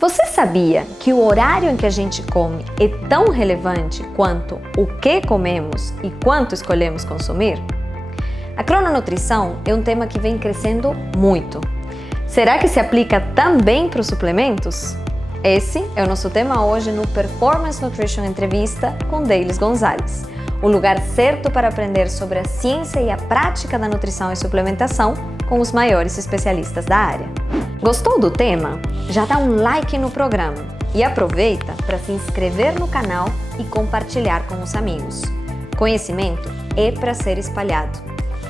Você sabia que o horário em que a gente come é tão relevante quanto o que comemos e quanto escolhemos consumir? A crononutrição é um tema que vem crescendo muito. Será que se aplica também para os suplementos? Esse é o nosso tema hoje no Performance Nutrition Entrevista com Deilis Gonzalez, o lugar certo para aprender sobre a ciência e a prática da nutrição e suplementação com os maiores especialistas da área. Gostou do tema? Já dá um like no programa e aproveita para se inscrever no canal e compartilhar com os amigos. Conhecimento é para ser espalhado.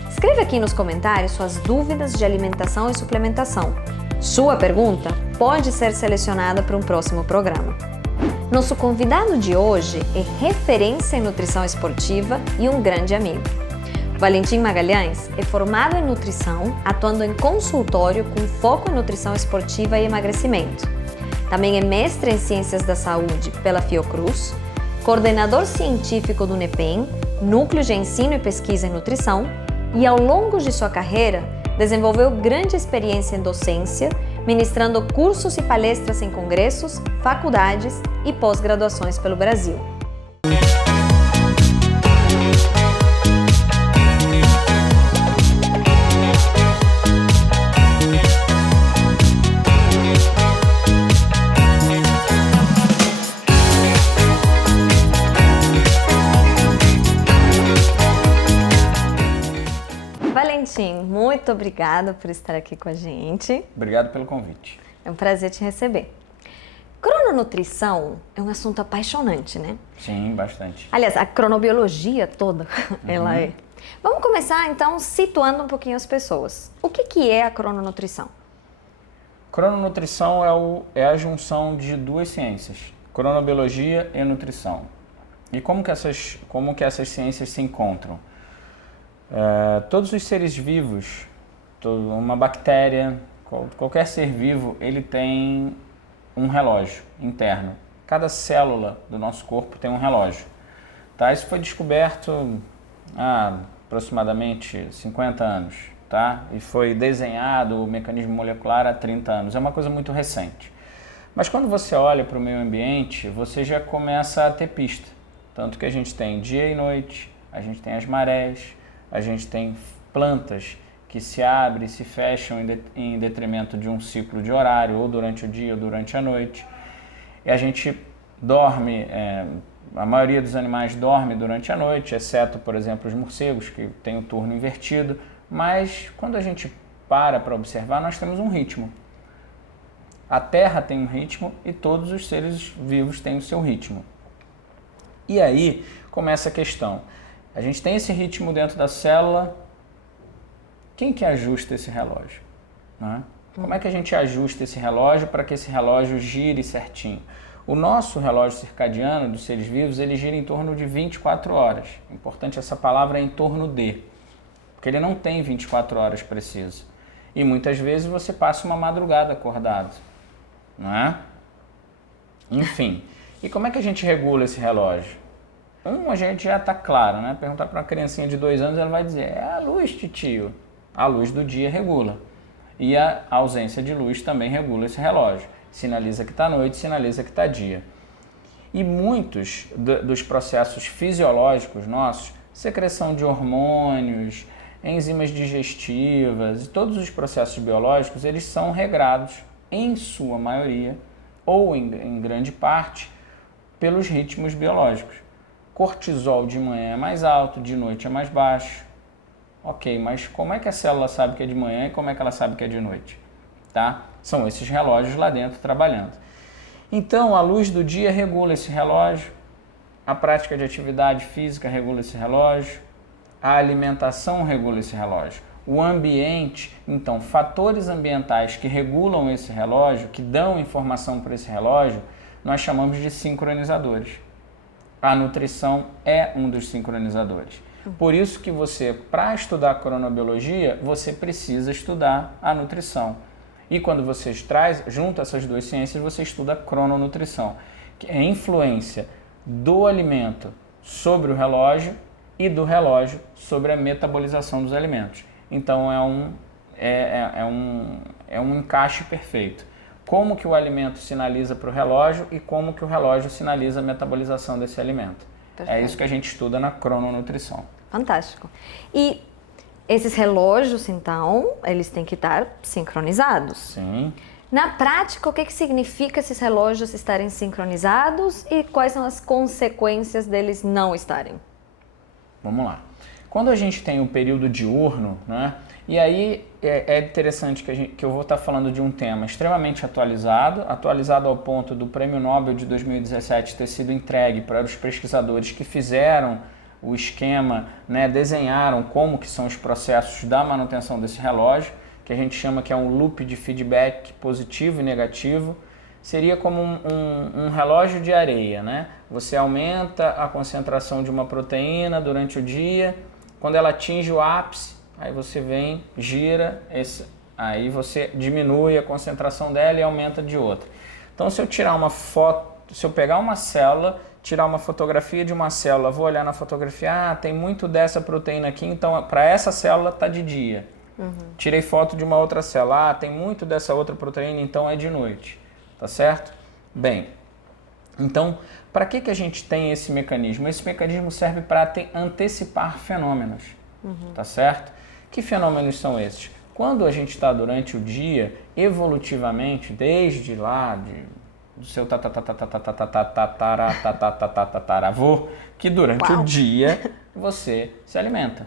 Escreva aqui nos comentários suas dúvidas de alimentação e suplementação. Sua pergunta pode ser selecionada para um próximo programa. Nosso convidado de hoje é referência em nutrição esportiva e um grande amigo. Valentim Magalhães é formado em nutrição, atuando em consultório com foco em nutrição esportiva e emagrecimento. Também é mestre em ciências da saúde pela Fiocruz, coordenador científico do NEPEM, Núcleo de Ensino e Pesquisa em Nutrição, e ao longo de sua carreira desenvolveu grande experiência em docência, ministrando cursos e palestras em congressos, faculdades e pós-graduações pelo Brasil. Valentim, muito obrigada por estar aqui com a gente. Obrigado pelo convite. É um prazer te receber. Crononutrição é um assunto apaixonante, né? Sim, bastante. Aliás, a cronobiologia toda, ela é. Vamos começar, então, situando um pouquinho as pessoas. O que é a crononutrição? Crononutrição é a junção de duas ciências, cronobiologia e nutrição. E como que essas ciências se encontram? Todos os seres vivos, uma bactéria, qualquer ser vivo, ele tem um relógio interno. Cada célula do nosso corpo tem um relógio. Tá? Isso foi descoberto há aproximadamente 50 anos. Tá? E foi desenhado o mecanismo molecular há 30 anos. É uma coisa muito recente. Mas quando você olha para o meio ambiente, você já começa a ter pista. Tanto que a gente tem dia e noite, a gente tem as marés, a gente tem plantas que se abrem e se fecham em detrimento de um ciclo de horário, ou durante o dia ou durante a noite. E a gente dorme, a maioria dos animais dorme durante a noite, exceto, por exemplo, os morcegos, que têm o turno invertido. Mas quando a gente para observar, nós temos um ritmo. A Terra tem um ritmo e todos os seres vivos têm o seu ritmo. E aí começa a questão. A gente tem esse ritmo dentro da célula, quem que ajusta esse relógio? Né? Como é que a gente ajusta esse relógio para que esse relógio gire certinho? O nosso relógio circadiano dos seres vivos, ele gira em torno de 24 horas. Importante essa palavra é em torno de, porque ele não tem 24 horas precisas. E muitas vezes você passa uma madrugada acordado, não é? Enfim, e como é que a gente regula esse relógio? A gente já está claro, né? Perguntar para uma criancinha de 2 anos, ela vai dizer, é a luz, titio. A luz do dia regula. E a ausência de luz também regula esse relógio. Sinaliza que está noite, sinaliza que está dia. E muitos dos processos fisiológicos nossos, secreção de hormônios, enzimas digestivas, e todos os processos biológicos, eles são regrados, em sua maioria, ou em grande parte, pelos ritmos biológicos. Cortisol de manhã é mais alto, de noite é mais baixo. Ok, mas como é que a célula sabe que é de manhã e como é que ela sabe que é de noite? Tá? São esses relógios lá dentro trabalhando. Então, a luz do dia regula esse relógio, a prática de atividade física regula esse relógio, a alimentação regula esse relógio, o ambiente, então, fatores ambientais que regulam esse relógio, que dão informação para esse relógio, nós chamamos de sincronizadores. A nutrição é um dos sincronizadores. Por isso que você, para estudar cronobiologia, você precisa estudar a nutrição. E quando você junta essas duas ciências, você estuda a crononutrição, que é a influência do alimento sobre o relógio e do relógio sobre a metabolização dos alimentos. Então é um encaixe perfeito. como que o alimento sinaliza para o relógio e como que o relógio sinaliza a metabolização desse alimento. Perfeito. É isso que a gente estuda na crononutrição. Fantástico. E esses relógios, então, eles têm que estar sincronizados. Sim. Na prática, o que significa esses relógios estarem sincronizados e quais são as consequências deles não estarem? Vamos lá. Quando a gente tem o período diurno, né? E aí é interessante que eu vou estar falando de um tema extremamente atualizado ao ponto do Prêmio Nobel de 2017 ter sido entregue para os pesquisadores que fizeram o esquema, né, desenharam como que são os processos da manutenção desse relógio, que a gente chama que é um loop de feedback positivo e negativo. Seria como um relógio de areia, né? Você aumenta a concentração de uma proteína durante o dia, quando ela atinge o ápice, aí você vem, gira, aí você diminui a concentração dela e aumenta de outra. Então, se eu tirar uma foto, se eu pegar uma célula, tirar uma fotografia de uma célula, vou olhar na fotografia, tem muito dessa proteína aqui, então para essa célula está de dia. Tirei foto de uma outra célula, tem muito dessa outra proteína, então é de noite. Tá certo? Bem, então, para que a gente tem esse mecanismo? Esse mecanismo serve para antecipar fenômenos, tá certo? Que fenômenos são esses? Quando a gente está durante o dia, evolutivamente, desde lá, do seu tataravô, que durante o dia você se alimenta,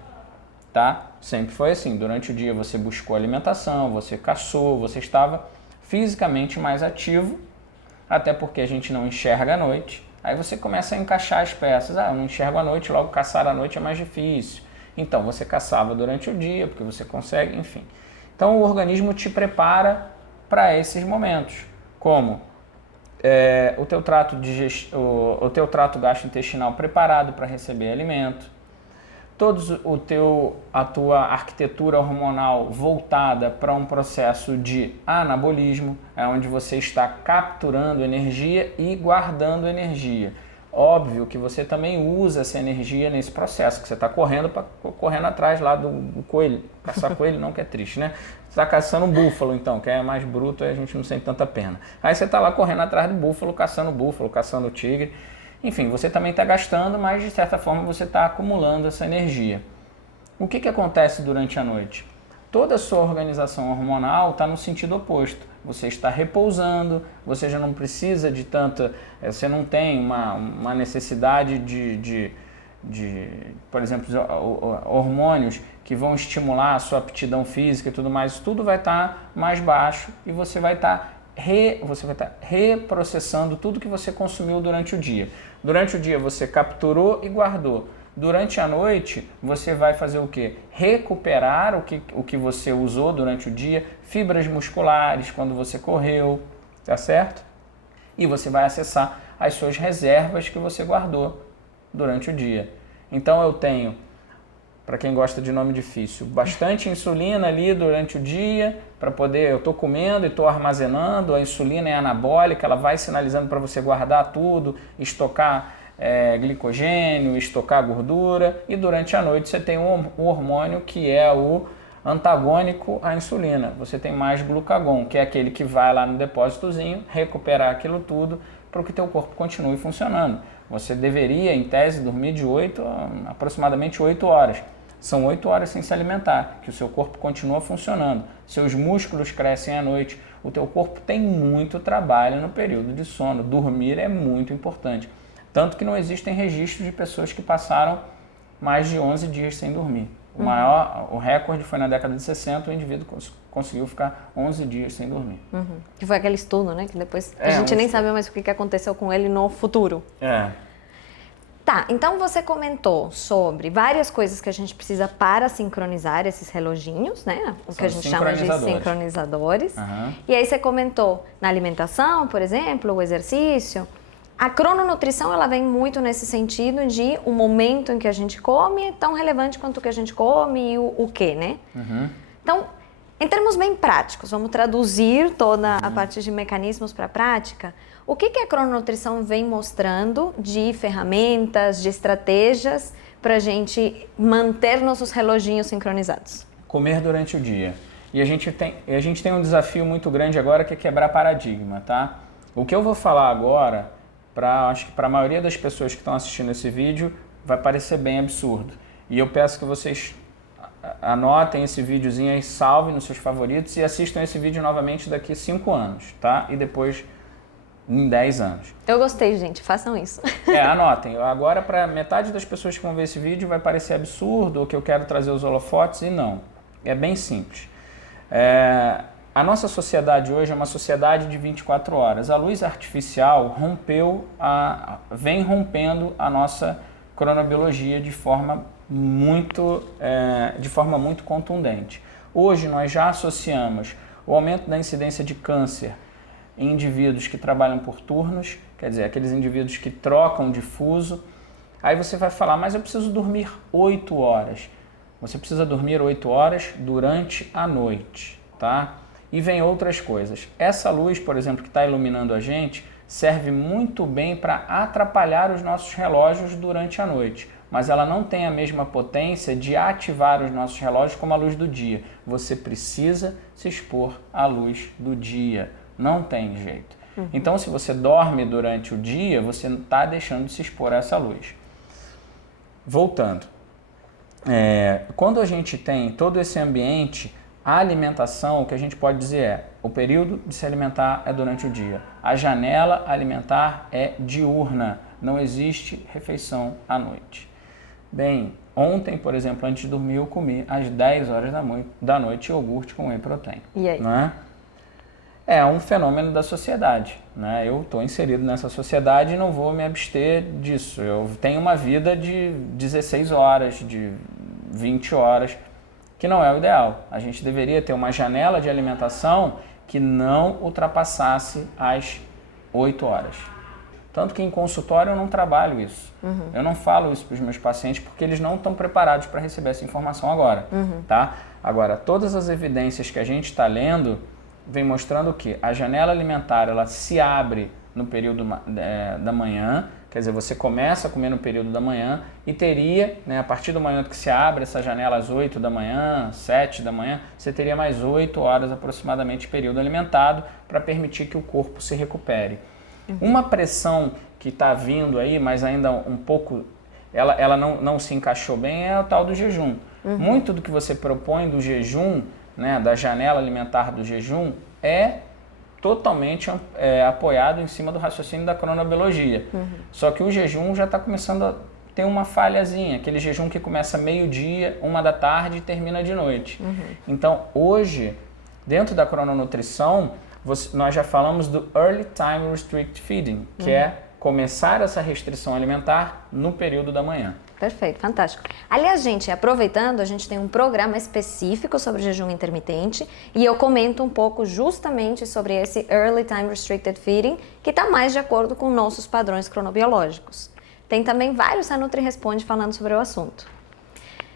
tá? Sempre foi assim, durante o dia você buscou alimentação, você caçou, você estava fisicamente mais ativo, até porque a gente não enxerga à noite. Aí você começa a encaixar as peças. Eu não enxergo à noite, logo caçar à noite é mais difícil. Então você caçava durante o dia, porque você consegue, enfim. Então o organismo te prepara para esses momentos, como o teu trato gastrointestinal preparado para receber alimento, a tua arquitetura hormonal voltada para um processo de anabolismo, é onde você está capturando energia e guardando energia. Óbvio que você também usa essa energia nesse processo, que você está correndo atrás lá do coelho. Caçar coelho não, que é triste, né? Você está caçando um búfalo, então, que é mais bruto e a gente não sente tanta pena. Aí você está lá correndo atrás do búfalo, caçando tigre. Enfim, você também está gastando, mas de certa forma você está acumulando essa energia. O que acontece durante a noite? Toda a sua organização hormonal está no sentido oposto. Você está repousando, você já não precisa de tanta... Você não tem uma necessidade de, por exemplo, hormônios que vão estimular a sua aptidão física e tudo mais. Tudo vai estar mais baixo e você vai estar reprocessando tudo que você consumiu durante o dia. Durante o dia você capturou e guardou. Durante a noite você vai fazer o quê? Recuperar o que você usou durante o dia, fibras musculares quando você correu, tá certo? E você vai acessar as suas reservas que você guardou durante o dia. Então eu tenho, para quem gosta de nome difícil, bastante insulina ali durante o dia, para poder, eu estou comendo e estou armazenando, a insulina é anabólica, ela vai sinalizando para você guardar tudo, estocar glicogênio, estocar gordura, e durante a noite você tem um hormônio que é o antagônico à insulina, você tem mais glucagon, que é aquele que vai lá no depósitozinho, recuperar aquilo tudo para que o teu corpo continue funcionando. Você deveria, em tese, dormir de aproximadamente 8 horas. São 8 horas sem se alimentar, que o seu corpo continua funcionando. Seus músculos crescem à noite. O teu corpo tem muito trabalho no período de sono. Dormir é muito importante. Tanto que não existem registros de pessoas que passaram mais de 11 dias sem dormir. O recorde foi na década de 60, o indivíduo conseguiu ficar 11 dias sem dormir. Que foi aquele estudo, né? Que depois a gente nem sabe mais o que aconteceu com ele no futuro. Tá, então você comentou sobre várias coisas que a gente precisa para sincronizar esses reloginhos, né? O que a gente chama de sincronizadores. E aí você comentou na alimentação, por exemplo, o exercício. A crononutrição, ela vem muito nesse sentido de o momento em que a gente come é tão relevante quanto o que a gente come e o que, né? Então, em termos bem práticos, vamos traduzir toda a parte de mecanismos para a prática. O que a crononutrição vem mostrando de ferramentas, de estratégias para a gente manter nossos reloginhos sincronizados? Comer durante o dia. E a gente tem um desafio muito grande agora, que é quebrar paradigma, tá? O que eu vou falar agora, acho que para a maioria das pessoas que estão assistindo esse vídeo, vai parecer bem absurdo. E eu peço que vocês anotem esse videozinho aí, salvem nos seus favoritos e assistam esse vídeo novamente daqui a 5 anos, tá? E depois em 10 anos. Eu gostei, gente. Façam isso. Anotem. Agora, para metade das pessoas que vão ver esse vídeo, vai parecer absurdo ou que eu quero trazer os holofotes, e não. É bem simples. A nossa sociedade hoje é uma sociedade de 24 horas. A luz artificial vem rompendo a nossa cronobiologia de forma muito contundente. Hoje nós já associamos o aumento da incidência de câncer em indivíduos que trabalham por turnos, quer dizer, aqueles indivíduos que trocam de fuso. Aí você vai falar, mas eu preciso dormir 8 horas. Você precisa dormir 8 horas durante a noite, tá? E vem outras coisas. Essa luz, por exemplo, que está iluminando a gente, serve muito bem para atrapalhar os nossos relógios durante a noite. Mas ela não tem a mesma potência de ativar os nossos relógios como a luz do dia. Você precisa se expor à luz do dia. Não tem jeito. Então, se você dorme durante o dia, você não está deixando de se expor a essa luz. Voltando. Quando a gente tem todo esse ambiente, a alimentação, o que a gente pode dizer o período de se alimentar é durante o dia. A janela alimentar é diurna. Não existe refeição à noite. Bem, ontem, por exemplo, antes de dormir, eu comi às 10 horas da noite iogurte com whey protein. E aí? Não é? É um fenômeno da sociedade, né? Eu estou inserido nessa sociedade e não vou me abster disso. Eu tenho uma vida de 16 horas, de 20 horas, que não é o ideal. A gente deveria ter uma janela de alimentação que não ultrapassasse as 8 horas. Tanto que em consultório eu não trabalho isso. Eu não falo isso para os meus pacientes porque eles não estão preparados para receber essa informação agora. Tá? Agora, todas as evidências que a gente está lendo vem mostrando que a janela alimentar ela se abre no período da manhã, quer dizer, você começa a comer no período da manhã e teria, né, a partir do momento que se abre essa janela às 8 da manhã, 7 da manhã, você teria mais 8 horas aproximadamente de período alimentado para permitir que o corpo se recupere. Uma pressão que está vindo aí, mas ainda um pouco, ela não se encaixou bem, é o tal do jejum. Muito do que você propõe do jejum, né, da janela alimentar do jejum, é totalmente apoiado em cima do raciocínio da cronobiologia. Só que o jejum já está começando a ter uma falhazinha, aquele jejum que começa meio-dia, 1 da tarde e termina de noite. Então, hoje, dentro da crononutrição, nós já falamos do Early Time Restricted Feeding, que é começar essa restrição alimentar no período da manhã. Perfeito, fantástico. Aliás, gente, aproveitando, a gente tem um programa específico sobre jejum intermitente e eu comento um pouco justamente sobre esse Early Time Restricted Feeding, que está mais de acordo com nossos padrões cronobiológicos. Tem também vários a Nutri Responde falando sobre o assunto.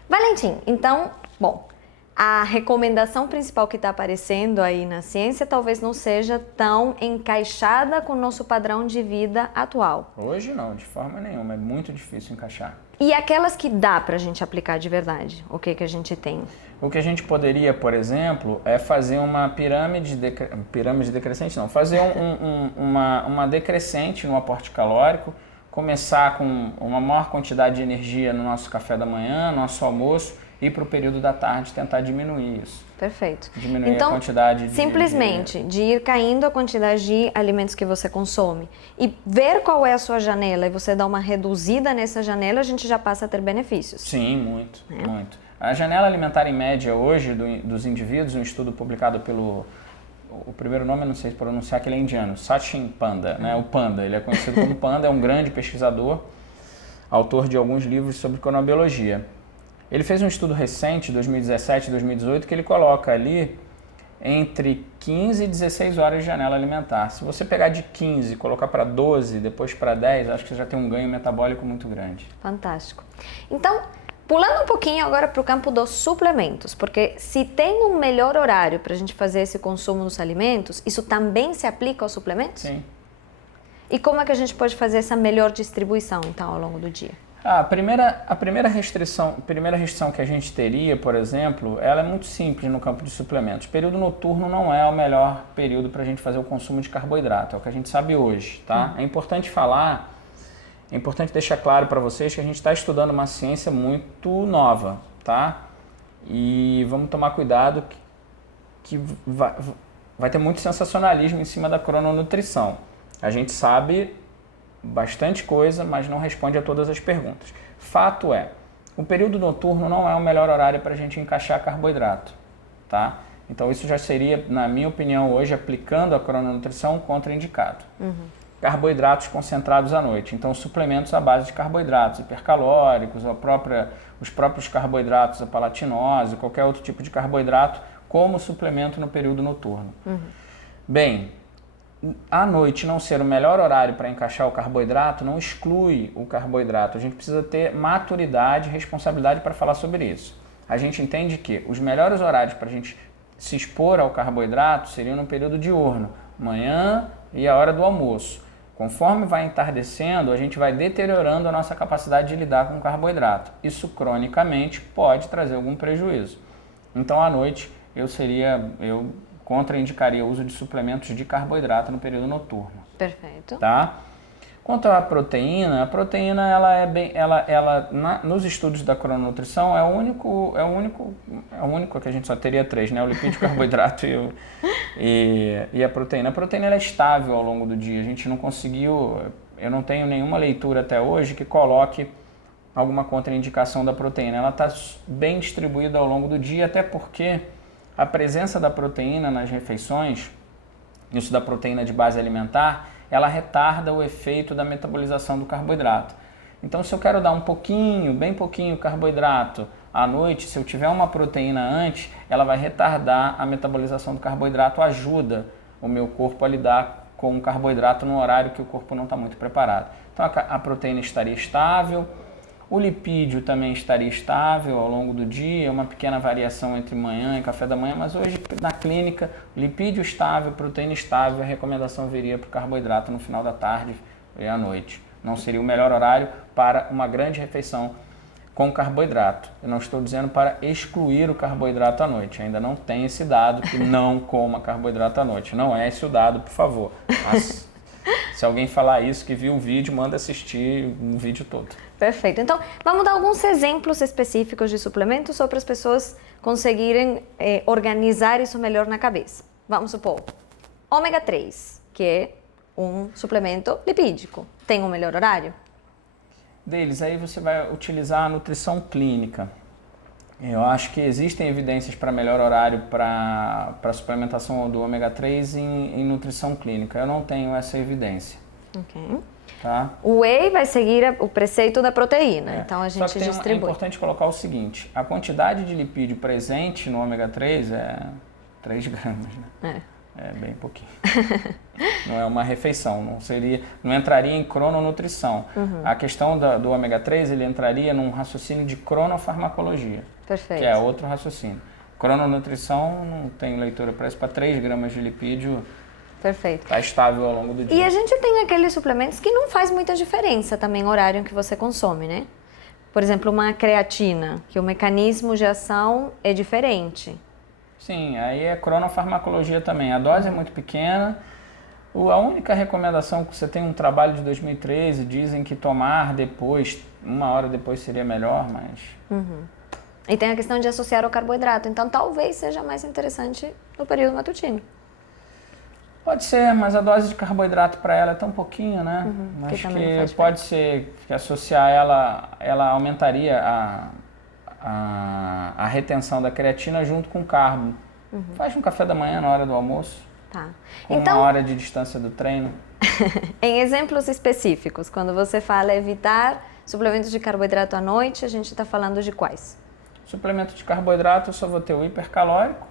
Valentim, então, bom, a recomendação principal que está aparecendo aí na ciência talvez não seja tão encaixada com o nosso padrão de vida atual. Hoje não, de forma nenhuma, é muito difícil encaixar. E aquelas que dá para a gente aplicar de verdade, o que a gente tem? O que a gente poderia, por exemplo, é fazer uma pirâmide decrescente, não, fazer uma decrescente no aporte calórico, começar com uma maior quantidade de energia no nosso café da manhã, nosso almoço, e para o período da tarde tentar diminuir isso. Perfeito. Diminuir então, a quantidade de... simplesmente de ir caindo a quantidade de alimentos que você consome e ver qual é a sua janela e você dar uma reduzida nessa janela, a gente já passa a ter benefícios. Sim, muito, muito. A janela alimentar em média hoje dos indivíduos, um estudo publicado pelo... O primeiro nome eu não sei pronunciar, que ele é indiano, Sachin Panda, né? O Panda, ele é conhecido como Panda, é um grande pesquisador, autor de alguns livros sobre cronobiologia. Ele fez um estudo recente, 2017 e 2018, que ele coloca ali entre 15 e 16 horas de janela alimentar. Se você pegar de 15 e colocar para 12, depois para 10, acho que você já tem um ganho metabólico muito grande. Fantástico. Então, pulando um pouquinho agora para o campo dos suplementos, porque se tem um melhor horário para a gente fazer esse consumo dos alimentos, isso também se aplica aos suplementos? Sim. E como é que a gente pode fazer essa melhor distribuição, então, ao longo do dia? A primeira restrição que a gente teria, por exemplo, ela é muito simples no campo de suplementos. Período noturno não é o melhor período para a gente fazer o consumo de carboidrato, é o que a gente sabe hoje, tá? É importante deixar claro para vocês que a gente está estudando uma ciência muito nova, tá? E vamos tomar cuidado que vai ter muito sensacionalismo em cima da crononutrição. A gente sabe bastante coisa, mas não responde a todas as perguntas. Fato é, o período noturno não é o melhor horário para a gente encaixar carboidrato, tá? Então isso já seria, na minha opinião, hoje, aplicando a crononutrição, contraindicado. Carboidratos concentrados à noite, então suplementos à base de carboidratos hipercalóricos, os próprios carboidratos, a palatinose, qualquer outro tipo de carboidrato, como suplemento no período noturno. Bem, à noite não ser o melhor horário para encaixar o carboidrato não exclui o carboidrato. A gente precisa ter maturidade e responsabilidade para falar sobre isso. A gente entende que os melhores horários para a gente se expor ao carboidrato seriam no período diurno, manhã e a hora do almoço. Conforme vai entardecendo, a gente vai deteriorando a nossa capacidade de lidar com o carboidrato. Isso cronicamente pode trazer algum prejuízo. Então à noite eu contraindicaria o uso de suplementos de carboidrato no período noturno. Perfeito. Tá? Quanto à proteína, nos estudos da crononutrição é o único que a gente só teria 3, né? O lipídio, o carboidrato e a proteína. A proteína ela é estável ao longo do dia. A gente não conseguiu, eu não tenho nenhuma leitura até hoje que coloque alguma contraindicação da proteína. Ela está bem distribuída ao longo do dia, até porque a presença da proteína nas refeições, isso da proteína de base alimentar, ela retarda o efeito da metabolização do carboidrato. Então, se eu quero dar bem pouquinho carboidrato à noite, se eu tiver uma proteína antes, ela vai retardar a metabolização do carboidrato, ajuda o meu corpo a lidar com o carboidrato no horário que o corpo não está muito preparado. Então, a proteína estaria estável. O lipídio também estaria estável ao longo do dia, uma pequena variação entre manhã e café da manhã, mas hoje na clínica, lipídio estável, proteína estável, a recomendação viria para o carboidrato no final da tarde e à noite. Não seria o melhor horário para uma grande refeição com carboidrato. Eu não estou dizendo para excluir o carboidrato à noite, ainda não tem esse dado que não coma carboidrato à noite. Não é esse o dado, por favor. Mas, se alguém falar isso, que viu o vídeo, manda assistir um vídeo todo. Perfeito. Então, vamos dar alguns exemplos específicos de suplementos só para as pessoas conseguirem organizar isso melhor na cabeça. Vamos supor, ômega 3, que é um suplemento lipídico. Tem um melhor horário? Aí você vai utilizar a nutrição clínica. Eu acho que existem evidências para melhor horário para a suplementação do ômega 3 em nutrição clínica. Eu não tenho essa evidência. Ok. Tá? O whey vai seguir o preceito da proteína, então a gente Só que distribui. É importante colocar o seguinte, a quantidade de lipídio presente no ômega 3 é 3 gramas, né? É bem pouquinho. Não é uma refeição, não entraria em crononutrição. A questão do ômega 3, ele entraria num raciocínio de cronofarmacologia. Perfeito. Que é outro raciocínio. Crononutrição não tem leitura para isso, para 3 gramas de lipídio. Perfeito. Está estável ao longo do dia. E a gente tem aqueles suplementos que não faz muita diferença também o horário que você consome, né? Por exemplo, uma creatina, que o mecanismo de ação é diferente. Sim, aí é cronofarmacologia também. A dose é muito pequena. A única recomendação que você tem um trabalho de 2013, dizem que tomar depois, 1 hora depois seria melhor, mas... E tem a questão de associar ao carboidrato, então talvez seja mais interessante no período matutino. Pode ser, mas a dose de carboidrato para ela é tão pouquinho, né? Acho que pode ser que associar ela aumentaria a retenção da creatina junto com o carbo. Faz um café da manhã na hora do almoço, Tá. com Então, 1 hora de distância do treino. em exemplos específicos, quando você fala evitar suplementos de carboidrato à noite, a gente está falando de quais? Suplemento de carboidrato, eu só vou ter o hipercalórico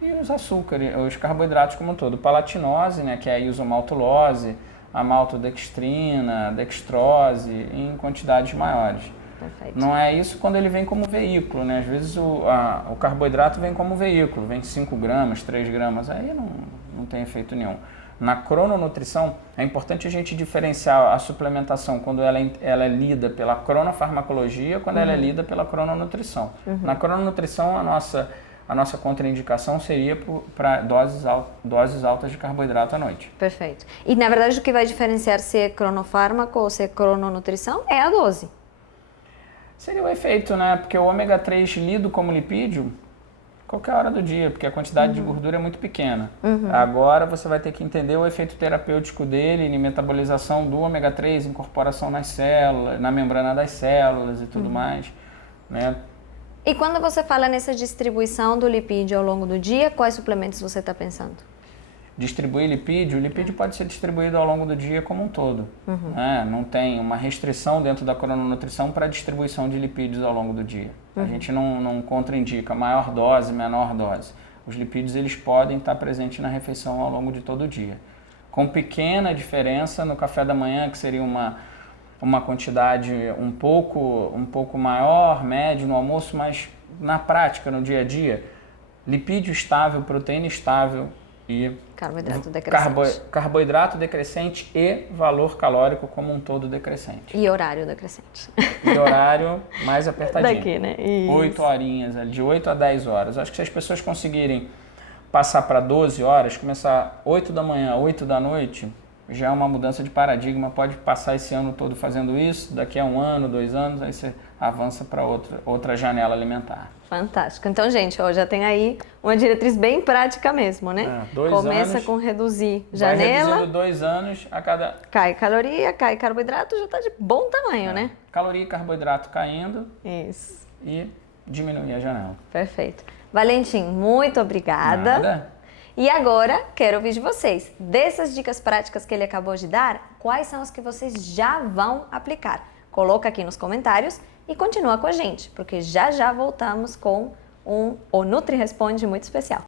e os açúcares, os carboidratos como um todo. Palatinose, né, que é a isomaltolose, a maltodextrina, dextrose, em quantidades maiores. Perfeito. Não é isso quando ele vem como veículo, né? Às vezes o carboidrato vem como veículo, vem 5 gramas, 3 gramas, aí não tem efeito nenhum. Na crononutrição, é importante a gente diferenciar a suplementação quando ela é lida pela cronofarmacologia, quando ela é lida pela crononutrição. Na crononutrição, a nossa contraindicação seria para doses altas de carboidrato à noite. Perfeito. E, na verdade, o que vai diferenciar se é cronofármaco ou se é crononutrição é a dose. Seria o efeito, né? Porque o ômega 3 lido como lipídio, qualquer hora do dia, porque a quantidade de gordura é muito pequena. Agora você vai ter que entender o efeito terapêutico dele em metabolização do ômega 3, incorporação nas células, na membrana das células e tudo mais, né? E quando você fala nessa distribuição do lipídio ao longo do dia, quais suplementos você está pensando? Distribuir lipídio, o lipídio pode ser distribuído ao longo do dia como um todo. Né? Não tem uma restrição dentro da crononutrição para a distribuição de lipídios ao longo do dia. A gente não contraindica maior dose, menor dose. Os lipídios eles podem estar presentes na refeição ao longo de todo o dia. Com pequena diferença no café da manhã, que seria uma quantidade um pouco maior, médio no almoço, mas na prática, no dia a dia, lipídio estável, proteína estável, e carboidrato decrescente. Carboidrato decrescente e valor calórico como um todo decrescente. E horário decrescente. E horário mais apertadinho. Daqui, né? 8 horinhas, de 8 a 10 horas. Acho que se as pessoas conseguirem passar para 12 horas, começar 8 da manhã, 8 da noite, já é uma mudança de paradigma. Pode passar esse ano todo fazendo isso, daqui a 1 ano, 2 anos, aí você avança para outra janela alimentar. Fantástico. Então, gente, ó, já tem aí uma diretriz bem prática mesmo, né? 2 Começa anos, com reduzir janela. Vai reduzindo 2 anos a cada... Cai caloria, cai carboidrato, já tá de bom tamanho, né? Caloria e carboidrato caindo. Isso. E diminuir a janela. Perfeito. Valentim, muito obrigada. Nada. E agora, quero ouvir de vocês. Dessas dicas práticas que ele acabou de dar, quais são as que vocês já vão aplicar? Coloca aqui nos comentários e continua com a gente, porque já já voltamos com o Nutri Responde muito especial.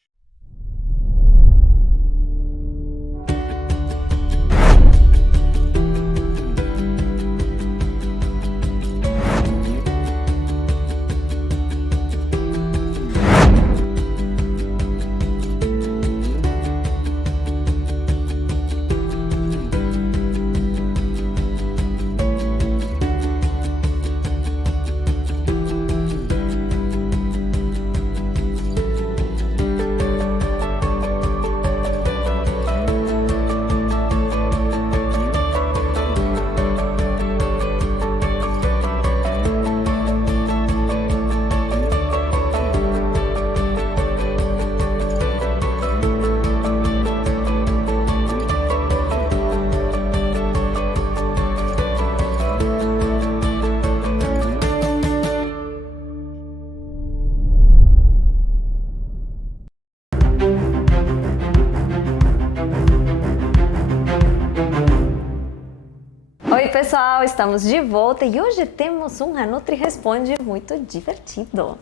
Oi pessoal, estamos de volta e hoje temos um Nutri Responde muito divertido.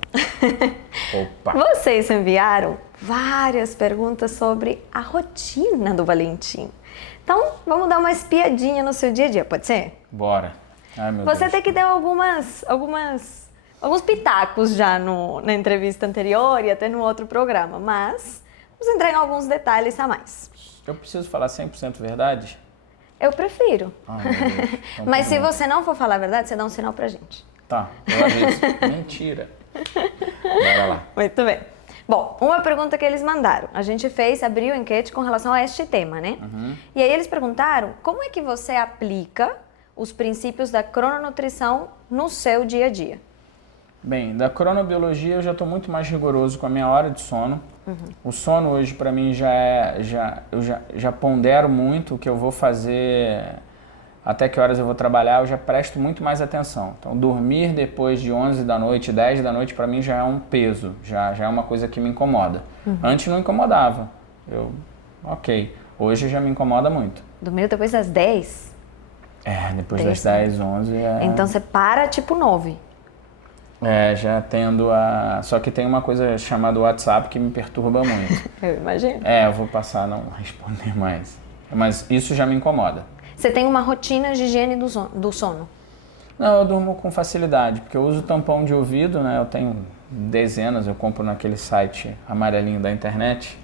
Opa! Vocês enviaram várias perguntas sobre a rotina do Valentim. Então, vamos dar uma espiadinha no seu dia a dia, pode ser? Bora. Ai, meu Você Deus. tem que dar alguns pitacos já na entrevista anterior e até no outro programa, mas vamos entrar em alguns detalhes a mais. Eu preciso falar 100% verdade? Eu prefiro. Ai, meu Deus. Então, Mas tá se bom. você não for falar a verdade, você dá um sinal pra gente. Tá, eu aviso. Mentira. Bora lá. Muito bem. Bom, uma pergunta que eles mandaram. A gente abriu a enquete com relação a este tema, né? E aí eles perguntaram como é que você aplica os princípios da crononutrição no seu dia a dia. Bem, da cronobiologia eu já estou muito mais rigoroso com a minha hora de sono. O sono hoje para mim eu já pondero muito o que eu vou fazer, até que horas eu vou trabalhar, eu já presto muito mais atenção. Então dormir depois de 11 da noite, 10 da noite para mim já é um peso, já é uma coisa que me incomoda. Antes não incomodava, ok, hoje já me incomoda muito. Dormir depois das 10? Depois das 10, 11 Então você para tipo 9. Já tendo Só que tem uma coisa chamada WhatsApp que me perturba muito. Eu imagino. Eu vou passar a não responder mais. Mas isso já me incomoda. Você tem uma rotina de higiene do sono? Não, eu durmo com facilidade, porque eu uso tampão de ouvido, né? Eu tenho dezenas, eu compro naquele site amarelinho da internet.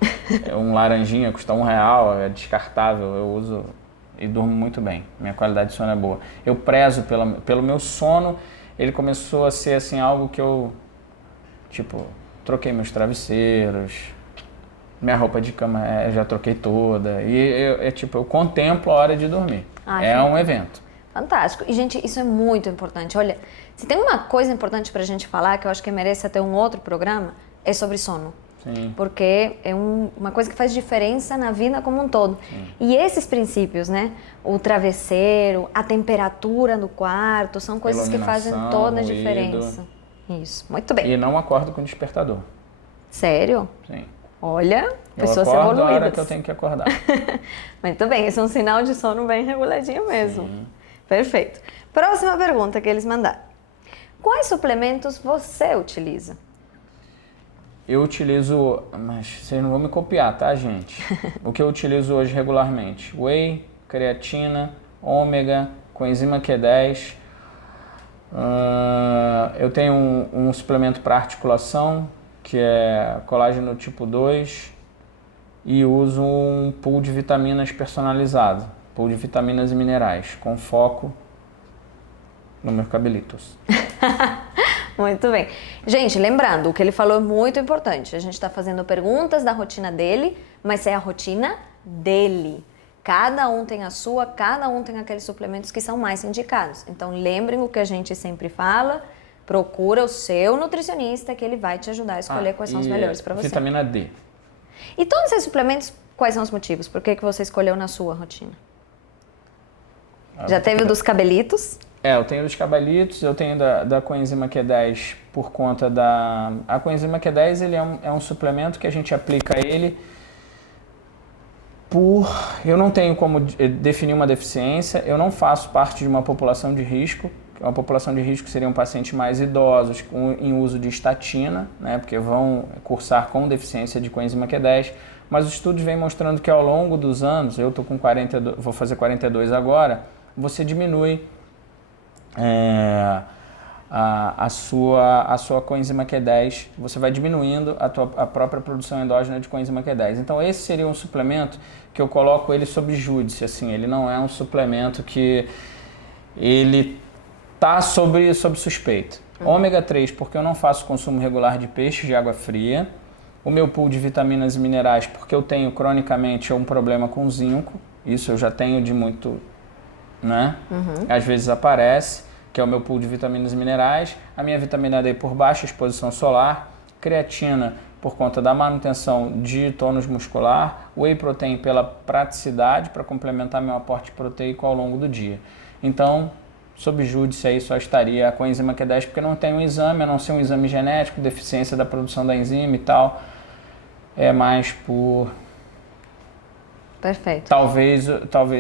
Um laranjinha custa R$1, é descartável, eu uso e durmo muito bem. Minha qualidade de sono é boa. Eu prezo pelo meu sono, ele começou a ser assim algo que eu, tipo, troquei meus travesseiros, minha roupa de cama já troquei toda. E eu contemplo a hora de dormir. É um evento. Fantástico. E, gente, isso é muito importante. Olha, se tem uma coisa importante pra gente falar, que eu acho que merece até um outro programa, é sobre sono. Sim. Porque é uma coisa que faz diferença na vida como um todo. Sim. E esses princípios, né? O travesseiro, a temperatura do quarto, são coisas que fazem toda a diferença. Isso, muito bem. E não acordo com despertador. Sério? Sim. Olha, pessoas evoluídas. Eu acordo evoluídas. a hora que eu tenho que acordar. Muito bem, esse é um sinal de sono bem reguladinho mesmo. Sim. Perfeito. Próxima pergunta que eles mandaram. Quais suplementos você utiliza? Eu utilizo, mas vocês não vão me copiar, tá, gente? O que eu utilizo hoje regularmente: whey, creatina, ômega, coenzima Q10. Eu tenho um suplemento para articulação, que é colágeno tipo 2, e uso um pool de vitaminas personalizado, pool de vitaminas e minerais, com foco no meus cabelitos. Muito bem. Gente, lembrando, o que ele falou é muito importante. A gente está fazendo perguntas da rotina dele, mas é a rotina dele. Cada um tem a sua, cada um tem aqueles suplementos que são mais indicados. Então, lembrem o que a gente sempre fala, procura o seu nutricionista que ele vai te ajudar a escolher quais são os melhores para você. Vitamina D. E todos esses suplementos, quais são os motivos? Por que você escolheu na sua rotina? Já teve o dos cabelitos? Eu tenho dos cabelitos, eu tenho da coenzima Q10 por conta da... A coenzima Q10 ele é um suplemento que a gente aplica ele por... Eu não tenho como definir uma deficiência, eu não faço parte de uma população de risco. Uma população de risco seriam pacientes mais idosos em uso de estatina, né, porque vão cursar com deficiência de coenzima Q10, mas os estudos vêm mostrando que ao longo dos anos, eu estou com 42, vou fazer 42 agora, você diminui a sua coenzima Q10, você vai diminuindo a própria produção endógena de coenzima Q10. Então esse seria um suplemento que eu coloco ele sob júdice, assim, ele não é um suplemento que ele está sob suspeita. Ômega 3, porque eu não faço consumo regular de peixe de água fria. O meu pool de vitaminas e minerais, porque eu tenho cronicamente um problema com zinco. Isso eu já tenho de muito, né? Às vezes aparece, que é o meu pool de vitaminas e minerais. A minha vitamina D por baixa exposição solar. Creatina por conta da manutenção de tônus muscular. Whey protein pela praticidade, para complementar meu aporte proteico ao longo do dia. Então, sob júdice aí só estaria a coenzima Q10, porque não tem um exame, a não ser um exame genético, deficiência da produção da enzima e tal. É mais por... Perfeito. Talvez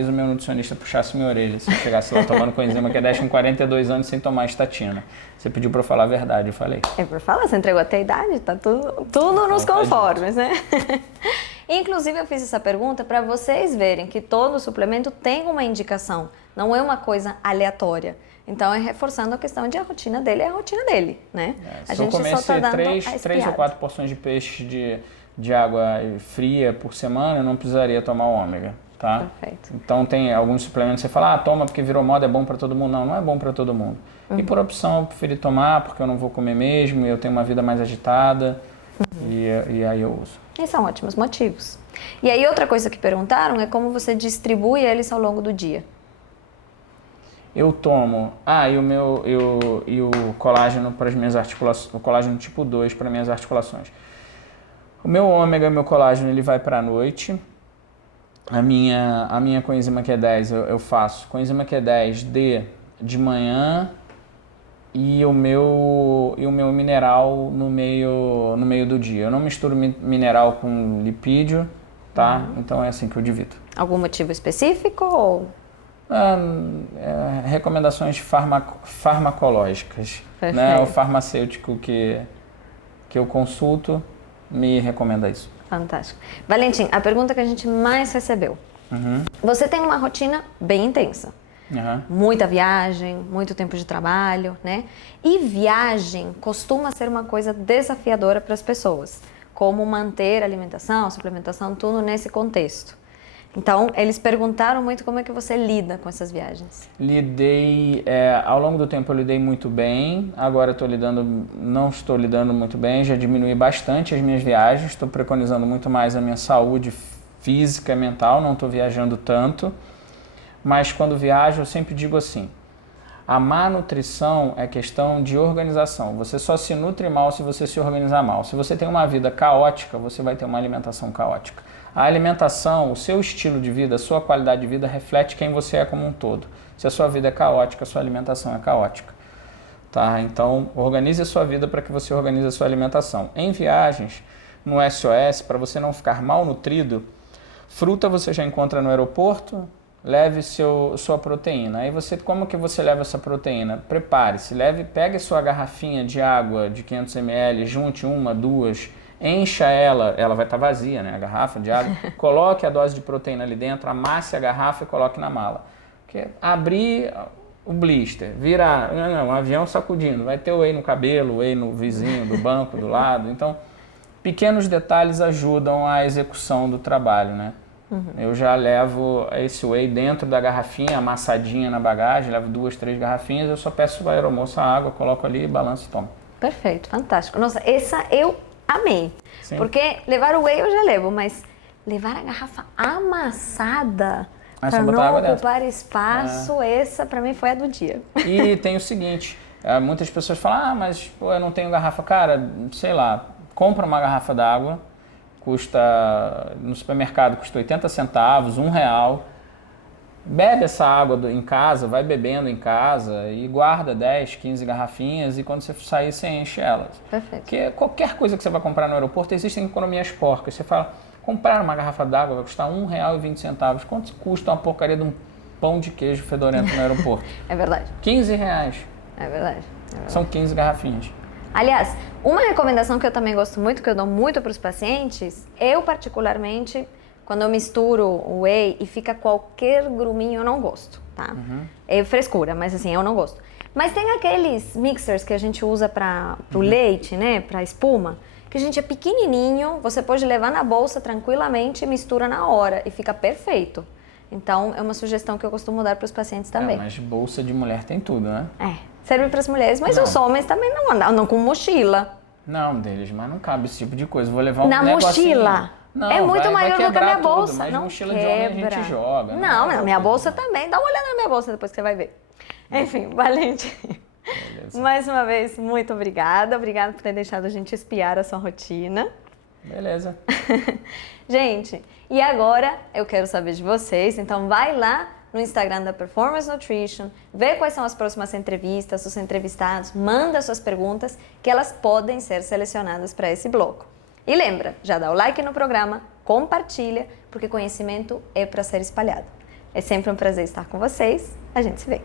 o meu nutricionista puxasse minha orelha se eu chegasse lá tomando coenzima Q10 com 42 anos sem tomar estatina. Você pediu para eu falar a verdade, eu falei. É por falar, você entregou até a idade, tá tudo nos conformes, né? Inclusive, eu fiz essa pergunta para vocês verem que todo suplemento tem uma indicação, não é uma coisa aleatória. Então, é reforçando a questão de a rotina dele é a rotina dele, né? Se eu comesse 3 ou 4 porções de peixe de água fria por semana, eu não precisaria tomar o ômega, tá? Perfeito. Então, tem alguns suplementos que você fala, toma porque virou moda, é bom para todo mundo. Não, não é bom para todo mundo. E por opção, eu preferi tomar porque eu não vou comer mesmo, e eu tenho uma vida mais agitada, e aí eu uso. E são ótimos motivos. E aí, outra coisa que perguntaram é como você distribui eles ao longo do dia. Eu tomo, e o colágeno para as minhas articulações, o colágeno tipo 2 para minhas articulações. O meu ômega e o meu colágeno, ele vai para a noite. A minha coenzima Q10 eu faço coenzima Q10 de manhã e o meu mineral no meio do dia. Eu não misturo mineral com lipídio, tá? Então é assim que eu divido. Algum motivo específico ou... recomendações farmacológicas, né? O farmacêutico que eu consulto me recomenda isso. Fantástico. Valentim, a pergunta que a gente mais recebeu. Você tem uma rotina bem intensa. Muita viagem, muito tempo de trabalho, né? E viagem costuma ser uma coisa desafiadora para as pessoas. Como manter alimentação, suplementação, tudo nesse contexto. Então, eles perguntaram muito como é que você lida com essas viagens. Ao longo do tempo eu lidei muito bem, agora não estou lidando muito bem, já diminui bastante as minhas viagens, estou preconizando muito mais a minha saúde física e mental, não estou viajando tanto, mas quando viajo eu sempre digo assim, a má nutrição é questão de organização, você só se nutre mal se você se organizar mal. Se você tem uma vida caótica, você vai ter uma alimentação caótica. A alimentação, o seu estilo de vida, a sua qualidade de vida reflete quem você é como um todo. Se a sua vida é caótica, a sua alimentação é caótica. Tá? Então, organize a sua vida para que você organize a sua alimentação. Em viagens, no SOS, para você não ficar mal nutrido, fruta você já encontra no aeroporto, leve sua proteína. Aí como que você leva essa proteína? Prepare-se, pegue sua garrafinha de água de 500 ml, junte uma, duas, encha ela vai estar vazia, né, a garrafa de água, coloque a dose de proteína ali dentro, amasse a garrafa e coloque na mala. Porque abrir o blister, virar, um avião sacudindo, vai ter whey no cabelo, whey no vizinho, do banco, do lado. Então, pequenos detalhes ajudam a execução do trabalho, né? Eu já levo esse whey dentro da garrafinha, amassadinha na bagagem, levo 2, 3 garrafinhas, eu só peço a aeromoça a água, coloco ali, balanço e tomo. Perfeito, fantástico. Nossa, essa eu amei. Sim. Porque levar o whey eu já levo, mas levar a garrafa amassada para não ocupar espaço, essa para mim foi a do dia. E tem o seguinte, muitas pessoas falam, mas pô, eu não tenho garrafa. Cara, sei lá, compra uma garrafa d'água, no supermercado custa 80 centavos, R$1. Bebe essa água em casa, vai bebendo em casa e guarda 10, 15 garrafinhas e quando você sair, você enche elas. Perfeito. Porque qualquer coisa que você vai comprar no aeroporto, existem economias porcas. Você fala, comprar uma garrafa d'água vai custar R$1,20. Quanto custa uma porcaria de um pão de queijo fedorento no aeroporto? É verdade. R$15. É verdade. São 15 garrafinhas. Aliás, uma recomendação que eu também gosto muito, que eu dou muito para os pacientes, eu particularmente, quando eu misturo o whey e fica qualquer gruminho, eu não gosto, tá? É frescura, mas assim, eu não gosto. Mas tem aqueles mixers que a gente usa para o leite, né, para espuma, que a gente é pequenininho, você pode levar na bolsa tranquilamente e mistura na hora e fica perfeito. Então, é uma sugestão que eu costumo dar para os pacientes também. Mas bolsa de mulher tem tudo, né? Serve para as mulheres, mas os homens também não andam com mochila. Não, mas não cabe esse tipo de coisa. Vou levar um na mochila. Não, é muito maior do que a minha bolsa. Mas não mochila quebra. de homem a gente joga. Não, na minha bolsa também. Dá uma olhada na minha bolsa depois que você vai ver. Enfim, Valente. Beleza. Mais uma vez, muito obrigada. Obrigada por ter deixado a gente espiar a sua rotina. Beleza. Gente, e agora eu quero saber de vocês. Então vai lá no Instagram da Performance Nutrition, vê quais são as próximas entrevistas, os entrevistados, manda suas perguntas que elas podem ser selecionadas para esse bloco. E lembra, já dá o like no programa, compartilha, porque conhecimento é para ser espalhado. É sempre um prazer estar com vocês, a gente se vê.